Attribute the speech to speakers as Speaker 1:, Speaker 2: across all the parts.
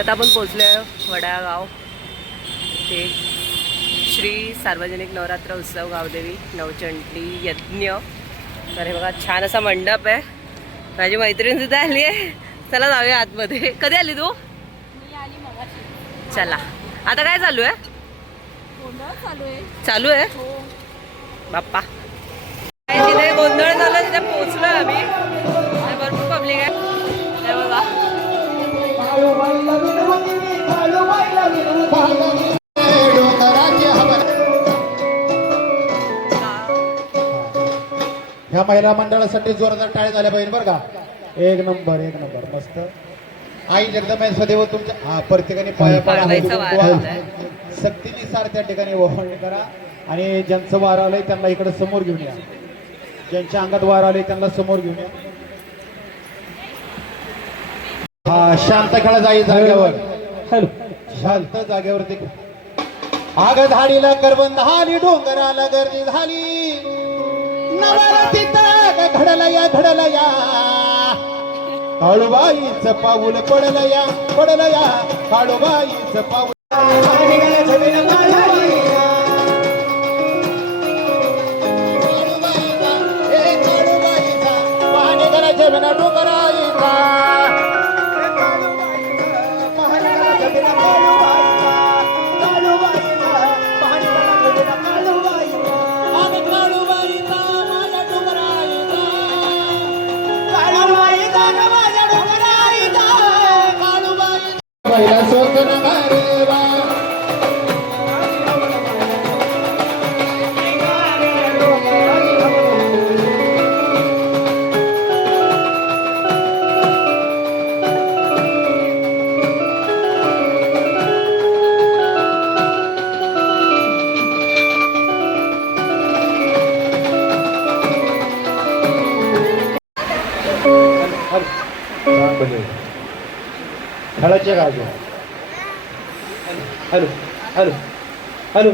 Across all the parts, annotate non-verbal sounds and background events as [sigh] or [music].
Speaker 1: आता आपण पोहोचलोय वडाळा गाव हे श्री सार्वजनिक नवरात्र उत्सव गावदेवी नवचंडी यज्ञ. तर हे बघा छान असा मंडप आहे. माझी मैत्रीण सुद्धा आली आहे. चला जाऊया आतमध्ये. कधी आली तू? चला. आता काय चालू आहे? चालू आहे. बाप्पा. काय तिथे गोंधळ झाला तिथे पोहोचलोय आम्ही. भरपूर पब्लिक आहे.
Speaker 2: ह्या महिला मंडळासाठी जोरदार टाळे झाल्या पाहिजे बरं का? एक नंबर एक नंबर मस्त. आई जगदंबा सदैव तुमच्या हा प्रत्येकाने पाया
Speaker 1: आलाय.
Speaker 2: सक्तीने सार त्या ठिकाणी ओवाळणी करा. आणि ज्यांचं वार आलंय त्यांना इकडे समोर घेऊन या. ज्यांच्या अंगात वार आले त्यांना समोर घेऊन या. हा शांत खेळा जाई जागेवर.
Speaker 3: हॅलो.
Speaker 2: शांत जागेवरती आग झाडीला करबंद झाली डोंगराला गर्दी झाली. नवरातीत आग घडला या घडला या काळूबाईच पाऊल पडलं या पडलं या काळूबाईच पाऊल खेळाचे गाजो.
Speaker 3: Hello hello hello.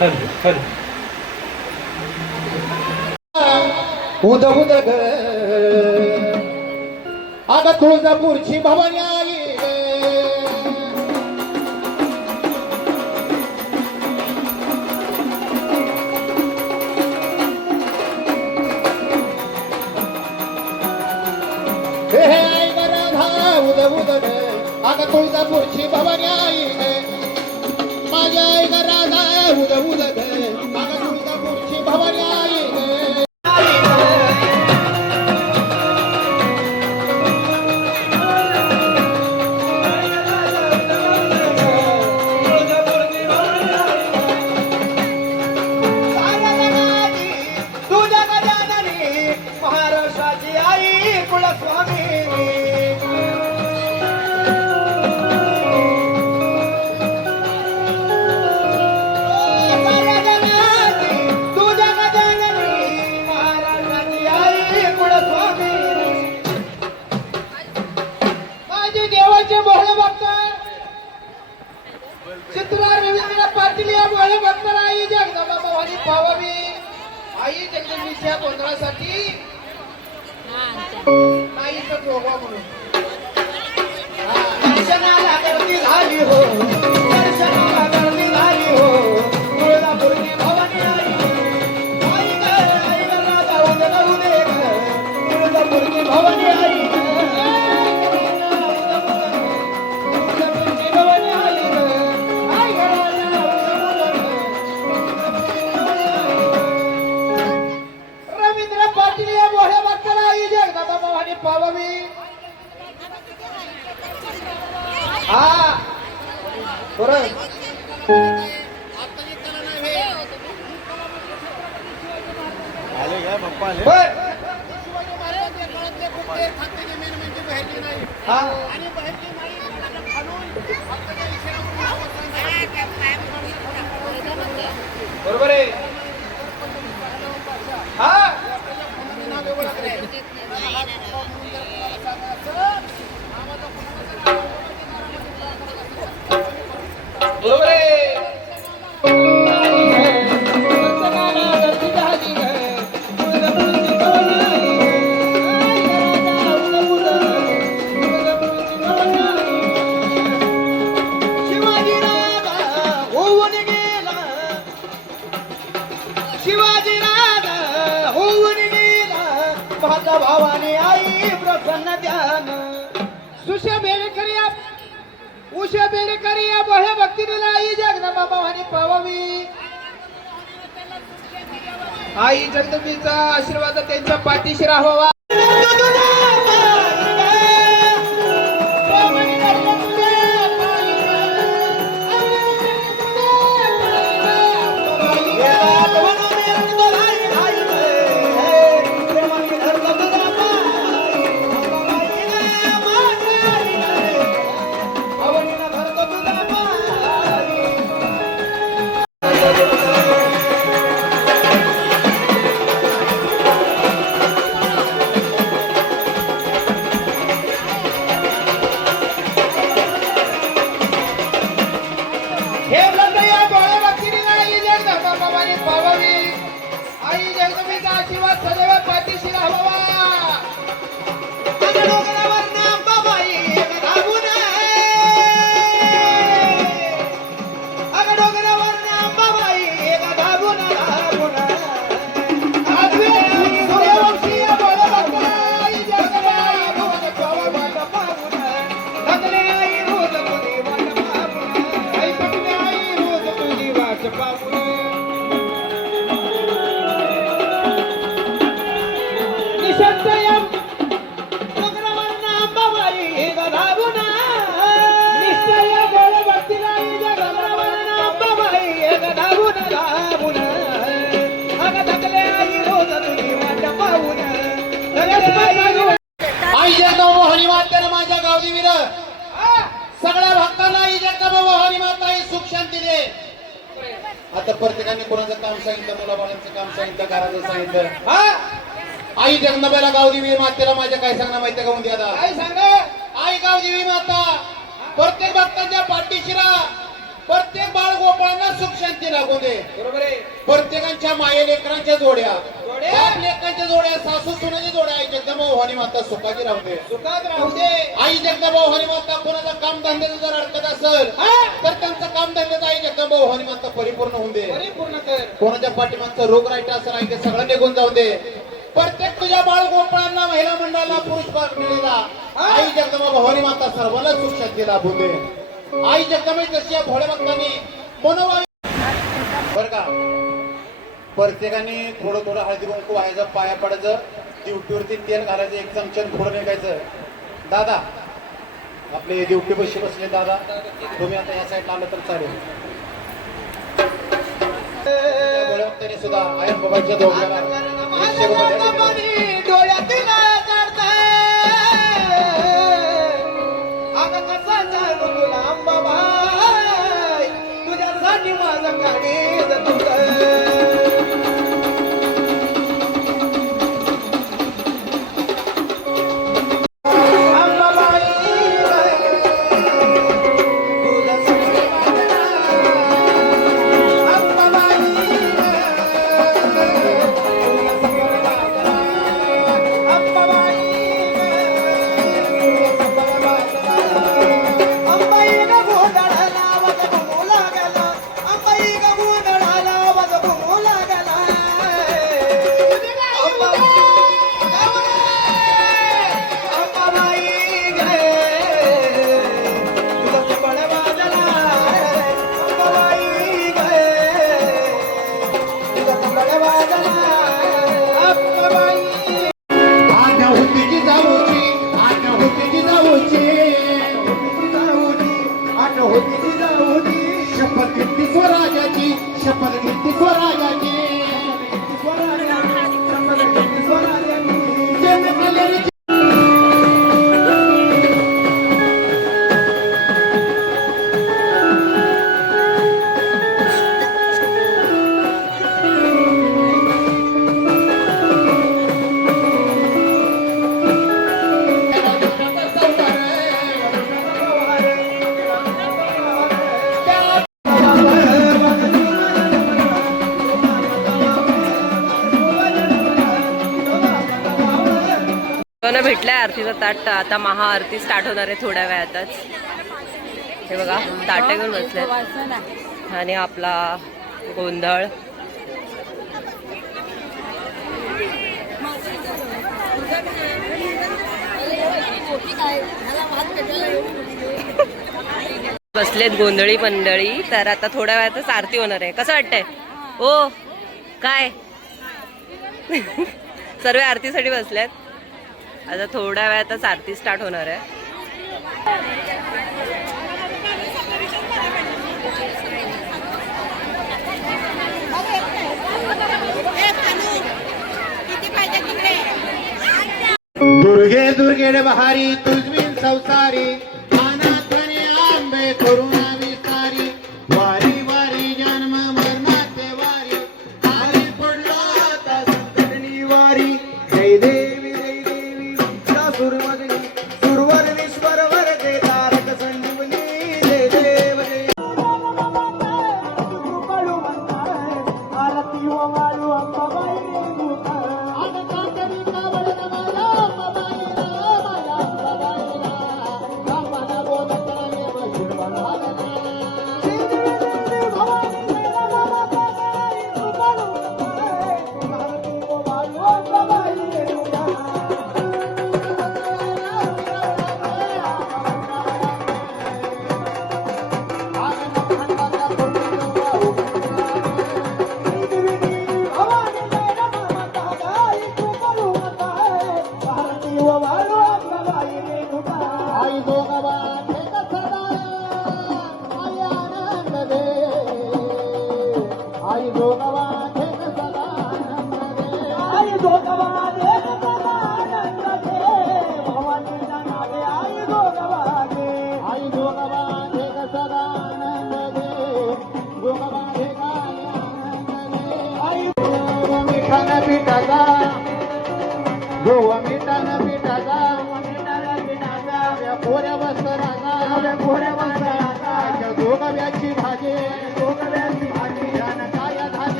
Speaker 3: Hello hello.
Speaker 2: उद उद ग आता तुळजापूरची भवानी उद उद आग तुळजापूरची भवानी आई ग माझ्या आई ग राधा उद उद बरोबर आहे. बरोबर आहे. भावाने आई प्रसन्न ध्यान.
Speaker 3: सुशा बेडेकरी उषा बेडेकरी या बहे दिला आई जगदंबा भावाने पावावी. आई जगदंबीचा आशीर्वाद त्यांच्या पाठीशी राहावा. प्रत्येकाने कोणाचं काम सांगितलं? मुलाबाळांचं काम सांगितलं? घराचं सांगितलं? आई जगदंबाला गावदेवी मातेला माझ्या काय सांगणार माहिती का उद्या काय सांग आई गावदेवी माता प्रत्येक भक्ताच्या पाठीशी राहा प्रत्येक बाळ गोपाळांना सुख शांती लागू दे.
Speaker 2: बरोबर आहे.
Speaker 3: प्रत्येकांच्या माये लेकरांच्या जोड्या.
Speaker 2: जोड्या.
Speaker 3: सासू जोड्या. आई जगदंबा भवानी माता सुखाची राहू दे.
Speaker 2: सुखात राहू दे.
Speaker 3: आई जगदंबा भवानी माता कोणाचं काम धंद्याचं जर अडकत असेल तर त्यांचं काम धंद्याचं आई जगदंबा भवानी माता परिपूर्ण होऊन दे.
Speaker 2: परिपूर्ण कर.
Speaker 3: कोणाच्या पाठीमागचं रोग राईट असेल आई ते सगळं निघून जाऊ दे. प्रत्येक तुझ्या बाळ गोपाळांना महिला मंडळाला पुरुष मिळेला आई जगदंबा भवानी माता सर्वांना सुख शांती लाभू दे. आई जगदंबा जशी या भोळ्या भक्तांनी मनोवा बर का? प्रत्येकाने थोडं थोडं हळदी कुंकू व्हायचं पाया पडायचं दिवटीवरती तेल घालायचं एक चमच्यान थोडं निघायचं. दादा आपले दिवटी पैसे बसले दादा. तुम्ही आता या साईडला आलं तर चालेल. त्या भोळ्या सुद्धा आई बाबांच्या दोघांना
Speaker 1: संपल्या आरतीचा ताट आता महाआरती स्टार्ट होणार आहे थोड्या वेळातच. हे बघा ताटे घेऊन बसले आणि आपला गोंधळ. बसलेत गोंधळी मंडळी. तर आता थोड्या वेळातच आरती होणार आहे. कसं वाटतंय? ओ काय? [laughs] सर्व आरतीसाठी बसल्यात आता थोड्या वेळातच आरती स्टार्ट होणार आहे.
Speaker 3: दुर्गे दुर्गे बहारी तुझवी संसारी आंबे करून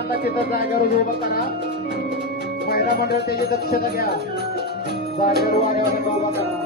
Speaker 3: महिलांना तिथं जागेवर उभं करा महिला मंडळ त्याची दक्षता घ्या. जागेवर वाड्यावर उभा करा.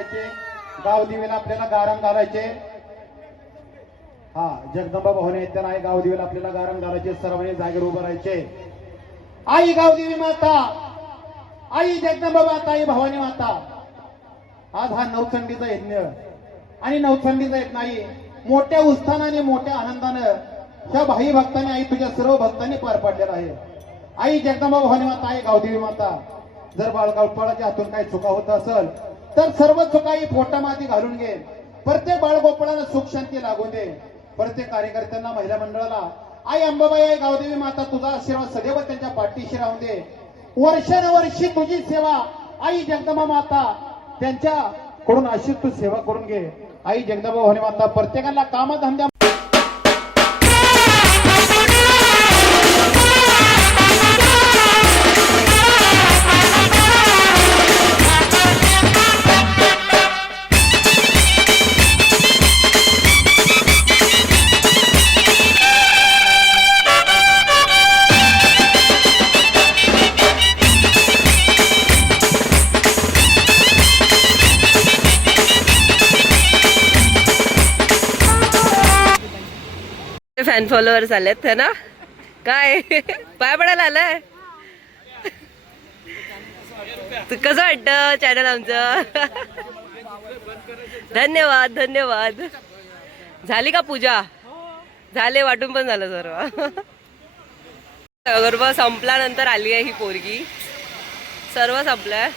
Speaker 3: करायचे
Speaker 2: गावदेवीला आपल्याला गारण घालायचे. हा जगदंबा भवन आहेत नाही आई गावदेवीला आपल्याला गारण घालायचे. सर्वांनी जागेवर उभं राहायचे. आई गावदेवी माता. आई जगदंबा माता आई भवानी माता. आज हा नवचंडीचा यज्ञ. आणि नवचंडीचा येत नाही मोठ्या उत्साहाने मोठ्या आनंदानं त्या भाई भक्तांनी आई तुझ्या सर्व भक्तांनी पार पाडलेला आहे. आई जगदंबा भवानी माता आई गावदेवी माता. जर बाळगावपाळाच्या हातून काही चुका होत असेल तर सर्व चुका ही पोटामाती घालून घे प्रत्येक बाळगोपाळाला सुख शांती लागून दे. प्रत्येक कार्यकर्त्यांना महिला मंडळाला आई अंबाबाई आई गावदेवी माता तुझा आशीर्वाद सदैव त्यांच्या पाठीशी राहून दे. वर्षानुवर्षी तुझी सेवा आई जगदंबा माता त्यांच्याकडून अशीच अशी तू सेवा करून घे. आई जगदंबा भवानी माता प्रत्येकाला कामधंद्या
Speaker 1: फॉलोअर्स आलेत है ना? काय? पाय पडायला आलाय? तू कसं वाटतं चॅनल आमचं? धन्यवाद धन्यवाद. झाली का पूजा? झाले वाटून पण झालं सर्व. गर्भ संपल्यानंतर आली आहे ही पोरगी. सर्व संपलंय.